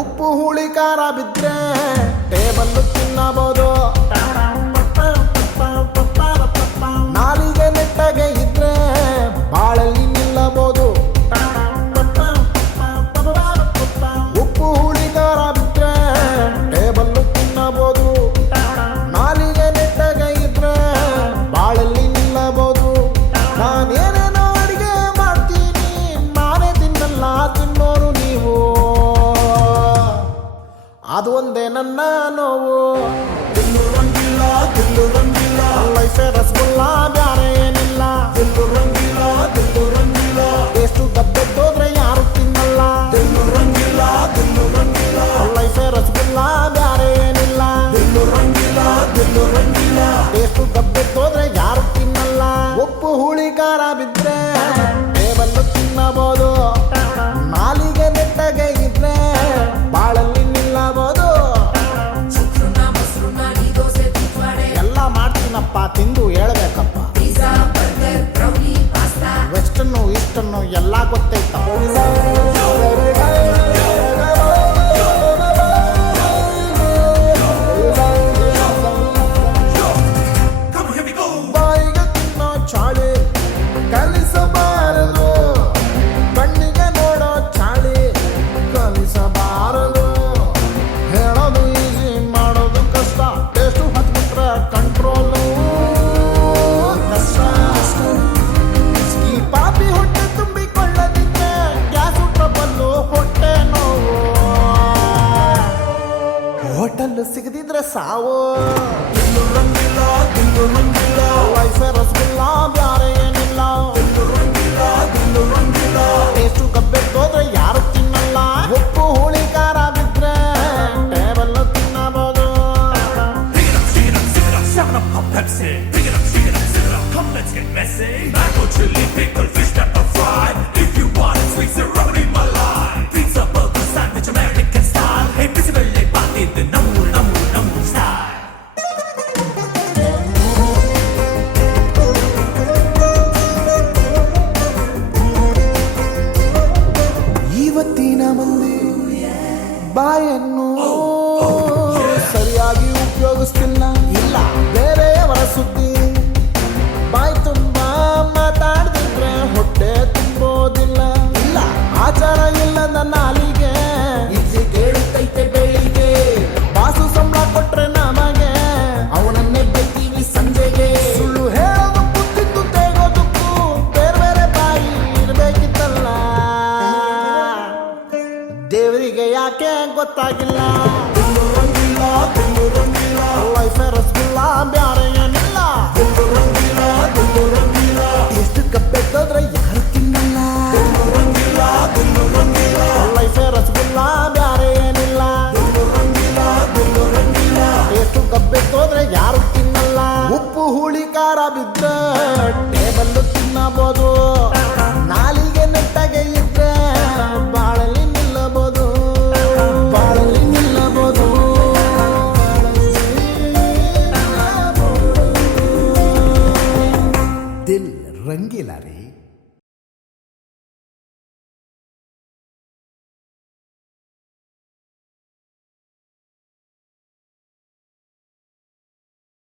ಉಪ್ಪು ಹುಳಿ ಖಾರ ಬಿದ್ರೆ ಟೇಬಲ್ಲು ತಿನ್ನಬಹುದು. ನಾಲಿಗೆ ನೆಟ್ಟಗೆ ಇದ್ರೆ ಬಾಳಲ್ಲಿ ನಿಲ್ಲಬಹುದು. ಉಪ್ಪು ಹುಳಿ ಖಾರ ಬಿದ್ರೆ ಟೇಬಲ್ಲು ತಿನ್ನಬಹುದು. ನಾಲಿಗೆ ನೆಟ್ಟಗೆ ಇದ್ರೆ ಬಾಳಲ್ಲಿ ನಿಲ್ಲಬಹುದು. ನಾನೇನೇನೋ ಅಡಿಗೆ ಮಾಡ್ತೀನಿ, ನಾನೇ ತಿನ್ನಲ್ಲ, ತಿನ್ನೋರು ನೀವು. ಅದು ಒಂದೇ ನನ್ನ ನೋವು. ದಿಲ್ಲು ರಂಗಿಲ್ಲ, ದಿಲ್ಲು ರಂಗಿಲ್ಲ, ಲೈಫೆ ರಸಗುಲ್ಲ, ಬ್ಯಾರೆ ಏನಿಲ್ಲ. ದಿಲ್ಲು ರಂಗಿಲ್ಲ, ದಿಲ್ಲು ರಂಗಿಲ್ಲ, ಎಷ್ಟು ಗಬ್ಬೆದ್ದೋದ್ರೆ ಯಾರು ತಿನ್ನಲ್ಲ. ದಿಲ್ಲು ರಂಗಿಲ್ಲ, ದಿಲ್ಲು ರಂಗಿಲ್ಲ, ಲೈಫೆ ರಸಗುಲ್ಲ, ಬ್ಯಾರೆ ಏನಿಲ್ಲ. ದಿಲ್ಲು ರಂಗಿಲ್ಲ, ದಿಲ್ಲು ರಂಗಿಲ್ಲ, ಎಷ್ಟು ಗಬ್ಬೆದ್ದೋದ್ರೆ ಯಾರು ತಿನ್ನಲ್ಲ. ಉಪ್ಪು ಹುಳಿ ಖಾರ ಬಿದ್ರೆ ಟೇಬಲ್ಲು ತಿನ್ನಬಹುದು. ನಾಲಿಗೆ ನೆಟ್ಟಗೆ ಇದ್ರೆ ಬಾಳಲ್ಲಿ ನಿಲ್ಲಬಹುದು. ಎಲ್ಲ ಮಾಡ್ತೀನಪ್ಪ, ತಿಂದು ಹೇಳ್ಬೇಕಪ್ಪ. ವೆಸ್ಟನ್ನು ಈಸ್ಟನ್ನು ಎಲ್ಲ ಗೊತ್ತೈತಪ್ಪ. come on, here we go. ಬಾಯಿಗೆ ತಿನ್ನೋ ಚಾಳಿ ಕಲಿಸಬಾರದು. ಕಣ್ಣಿಗೆ ನೋಡೋ ಚಾಳಿ ಕಲಿಸಬಾರದು. ಹೇಳೋದು ಈಸಿ, ಮಾಡೋದು ಕಷ್ಟ. ಟೇಸ್ಟು ಹತ್ಬಿಟ್ರೆ ಕಂಟ್ರೋಲು ಕಷ್ಟ. ಈ ಪಾಪಿ ಹೊಟ್ಟೆ ತುಂಬಿಕೊಳ್ಳದಿದ್ರೆ ಗ್ಯಾಸು ಟ್ರಬಲ್ಲು, ಹೊಟ್ಟೆ ನೋವು. ಹೋಟೆಲ್ ಸಿಗದಿದ್ರೆ ಸಾವು. ದಿಲ್ಲು ರಂಗಿಲ್ಲ, ದಿಲ್ಲು ರಂಗಿಲ್ಲ, ಲೈಫೆ ರಸಗುಲ್ಲ, ಬ್ಯಾರೆ ಏನಿಲ್ಲ. ದಿಲ್ಲು ರಂಗಿಲ್ಲ, ದಿಲ್ಲು ರಂಗಿಲ್ಲ, ಎಷ್ಟು ಗಬ್ಬೆದ್ದೋದ್ರೆ ಯಾರು ತಿನ್ನಲ್ಲ. ಉಪ್ಪು ಹುಳಿ ಖಾರ ಬಿದ್ರೆ ಟೇಬಲ್ ತಿನ್ನಬಹುದು. pick it up, shake it up, sip it up, 7 Up, pop Pepsi. Pick it up, shake it up, sip it up, come let's get messy. Mango, chili, pickle, fish, pepper, fry. If you want it sweet, so rub it in my line. Pizza, burger, sandwich, American style. Hey, busy belly, party, the number style. ಇವತ್ತಿನ ಮಂದಿ ಬಾಯನ್ನು ಸರಿಯಾಗಿ ಉಪಯೋಗಿಸ್ತಿಲ್ಲ. ಇಲ್ಲ ಬೇರೆಯವರ ಸುದ್ದಿ. ಬಾಯಿ ತುಂಬಾ ಮಾತಾಡ್ದಿದ್ರೆ ಹೊಟ್ಟೆ ತುಂಬೋದಿಲ್ಲ. ಇಲ್ಲ ಆಚಾರ ಇಲ್ಲದ ನಾಲಿಗೆ ಇಲ್ಲಿ ಕೇಳುತ್ತೈತೆ ಬೆಳಿಗ್ಗೆ, ಬಾಸು ಸಂಬಳ ಕೊಟ್ರೆ ನಮಗೆ ಅವನನ್ನೇ ಬೈತೀವಿ ಸಂಜೆಗೆ. ಸುಳ್ಳು ಹೇಳೋದು ಕುತ್ತಿದ್ದು ತೆಗೋದಕ್ಕೂ ಬೇರೆ ಬೇರೆ ಬಾಯಿ ಇರ್ಬೇಕಿತ್ತಲ್ಲ. ದೇವರಿಗೆ ಯಾಕೆ ಗೊತ್ತಾಗಿಲ್ಲ. ದಿಲ್ಲು ರಂಗಿಲ್ಲ, ದಿಲ್ಲು ರಂಗಿಲ್ಲ, ಲೈಫೆ ರಸಗುಲ್ಲ, ಬ್ಯಾರೆ ಏನಿಲ್ಲ. ದಿಲ್ಲು ರಂಗಿಲ್ಲ, ದಿಲ್ಲು ರಂಗಿಲ್ಲ, ಎಷ್ಟು ಗಬ್ಬೆದ್ದೋದ್ರೆ ಯಾರು ತಿನ್ನಲ್ಲ. ದಿಲ್ಲು ರಂಗಿಲ್ಲ, ದಿಲ್ಲು ರಂಗಿಲ್ಲ, ಲೈಫೆ ರಸಗುಲ್ಲ, ಬ್ಯಾರೆ ಏನಿಲ್ಲ. ದಿಲ್ಲು ರಂಗಿಲ್ಲ, ದಿಲ್ಲು ರಂಗಿಲ್ಲ, ಎಷ್ಟು ಗಬ್ಬೆದ್ದೋದ್ರೆ ಯಾರು ತಿನ್ನಲ್ಲ. ಉಪ್ಪು ಹುಳಿ ಖಾರ ಬಿದ್ರೆ ಟೇಬಲ್ಲು ತಿನ್ನಬಹುದು. ನಾಲಿಗೆ ನೆಟ್ಟಗೆ ಇದ್ರೆ ಬಾಳಲ್ಲಿ ನಿಲ್ಲಬಹುದು. ಬಾಳಲ್ಲಿ ನಿಲ್ಲಬಹುದು. ದಿಲ್ ರಂಗಿಲ್ಲ ರೀ.